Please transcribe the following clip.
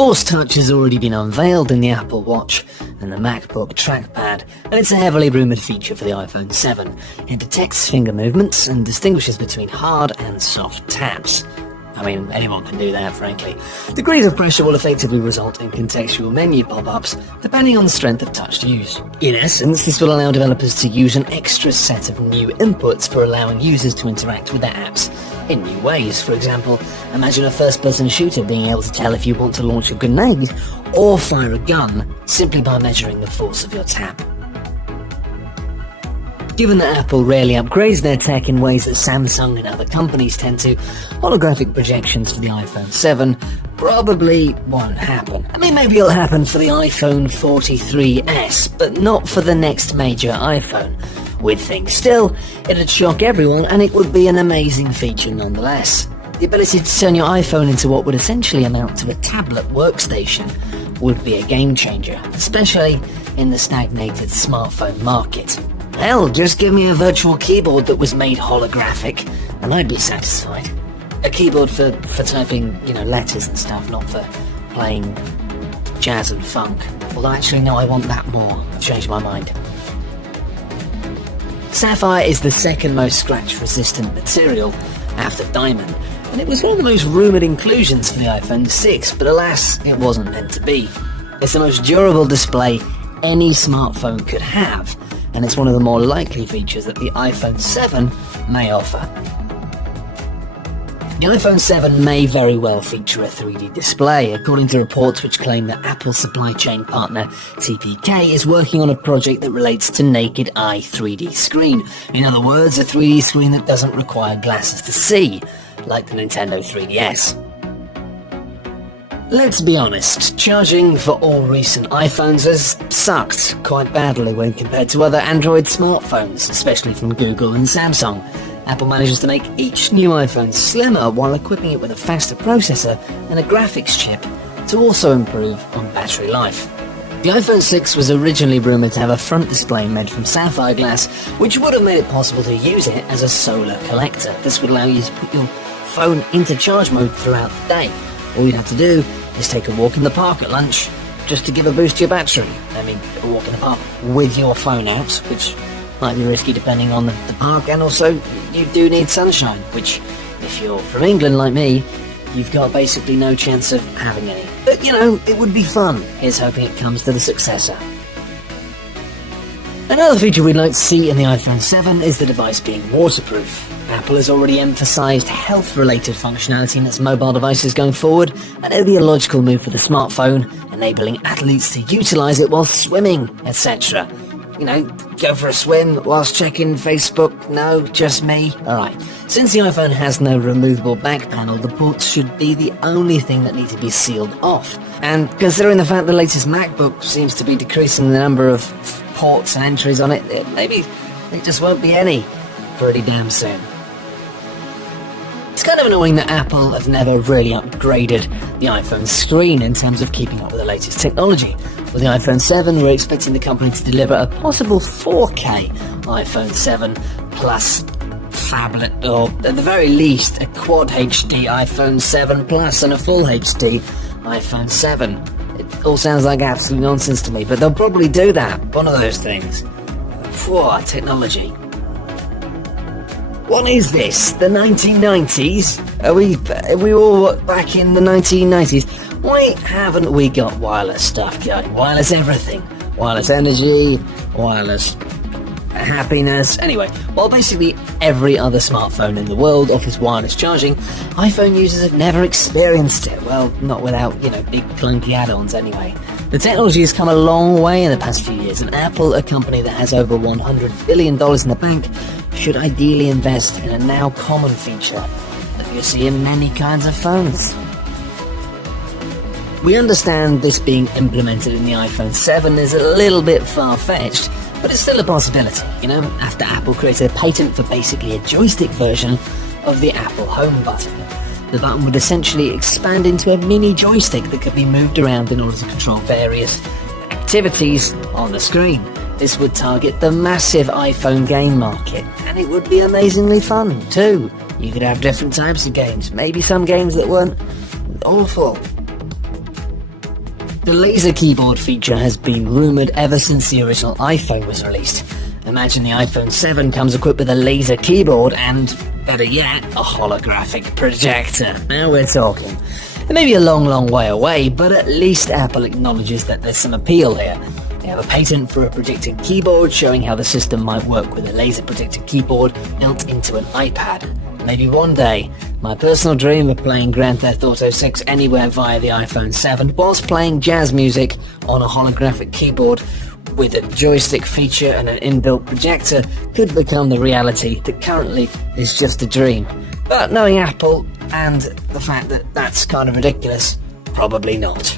Force Touch has already been unveiled in the Apple Watch and the MacBook trackpad, and it's a heavily rumoured feature for the iPhone 7. It detects finger movements and distinguishes between hard and soft taps. I mean, anyone can do that, frankly. Degrees of pressure will effectively result in contextual menu pop-ups, depending on the strength of touch used. In essence, this will allow developers to use an extra set of new inputs for allowing users to interact with their apps in new ways. For example, imagine a first-person shooter being able to tell if you want to launch a grenade or fire a gun simply by measuring the force of your tap. Given that Apple rarely upgrades their tech in ways that Samsung and other companies tend to, holographic projections for the iPhone 7 probably won't happen. I mean, maybe it'll happen for the iPhone 43S, but not for the next major iPhone. We'd think still, it'd shock everyone, and it would be an amazing feature nonetheless. The ability to turn your iPhone into what would essentially amount to a tablet workstation would be a game changer, especially in the stagnated smartphone market. Hell, just give me a virtual keyboard that was made holographic, and I'd be satisfied. A keyboard for typing, letters and stuff, not for playing jazz and funk. Although actually, no, I want that more. I've changed my mind. Sapphire is the second most scratch-resistant material after diamond, and it was one of the most rumoured inclusions for the iPhone 6, but alas, it wasn't meant to be. It's the most durable display any smartphone could have, and it's one of the more likely features that the iPhone 7 may offer. The iPhone 7 may very well feature a 3D display, according to reports which claim that Apple's supply chain partner TPK is working on a project that relates to naked eye 3D screen. In other words, a 3D screen that doesn't require glasses to see, like the Nintendo 3DS. Let's be honest, charging for all recent iPhones has sucked quite badly when compared to other Android smartphones, especially from Google and Samsung. Apple manages to make each new iPhone slimmer while equipping it with a faster processor and a graphics chip to also improve on battery life. The iPhone 6 was originally rumoured to have a front display made from sapphire glass, which would have made it possible to use it as a solar collector. This would allow you to put your phone into charge mode throughout the day. All you'd have to do is take a walk in the park at lunch just to give a boost to your battery. I mean, a walk in the park with your phone out, which might be risky depending on the park, and also you do need sunshine, which, if you're from England like me, you've got basically no chance of having any. But, it would be fun. Here's hoping it comes to the successor. Another feature we'd like to see in the iPhone 7 is the device being waterproof. Apple has already emphasised health-related functionality in its mobile devices going forward, and it would be a logical move for the smartphone, enabling athletes to utilise it while swimming, etc. Go for a swim whilst checking Facebook. No, just me. Alright. Since the iPhone has no removable back panel, the ports should be the only thing that need to be sealed off. And considering the fact the latest MacBook seems to be decreasing the number of ports and entries on it, maybe there just won't be any pretty damn soon. It's kind of annoying that Apple have never really upgraded the iPhone screen in terms of keeping up with the latest technology. With the iPhone 7, we're expecting the company to deliver a possible 4K iPhone 7 Plus phablet, or at the very least a Quad HD iPhone 7 Plus and a Full HD iPhone 7. It all sounds like absolute nonsense to me, but they'll probably do that. One of those things. Whoa, technology. What is this? The 1990s? Are we all back in the 1990s? Why haven't we got wireless stuff going? Wireless everything. Wireless energy, wireless happiness. Anyway, while basically every other smartphone in the world offers wireless charging, iPhone users have never experienced it. Well, not without, big clunky add-ons anyway. The technology has come a long way in the past few years, and Apple, a company that has over $100 billion in the bank, should ideally invest in a now common feature that you see in many kinds of phones. We understand this being implemented in the iPhone 7 is a little bit far-fetched, but it's still a possibility, after Apple created a patent for basically a joystick version of the Apple Home button. The button would essentially expand into a mini joystick that could be moved around in order to control various activities on the screen. This would target the massive iPhone game market, and it would be amazingly fun too. You could have different types of games, maybe some games that weren't awful. The laser keyboard feature has been rumoured ever since the original iPhone was released. Imagine the iPhone 7 comes equipped with a laser keyboard and, better yet, a holographic projector. Now we're talking. It may be a long way away, but at least Apple acknowledges that there's some appeal here. They have a patent for a projected keyboard showing how the system might work with a laser projected keyboard built into an iPad. Maybe one day, my personal dream of playing Grand Theft Auto 6 anywhere via the iPhone 7 whilst playing jazz music on a holographic keyboard with a joystick feature and an inbuilt projector could become the reality that currently is just a dream. But knowing Apple and the fact that that's kind of ridiculous, probably not.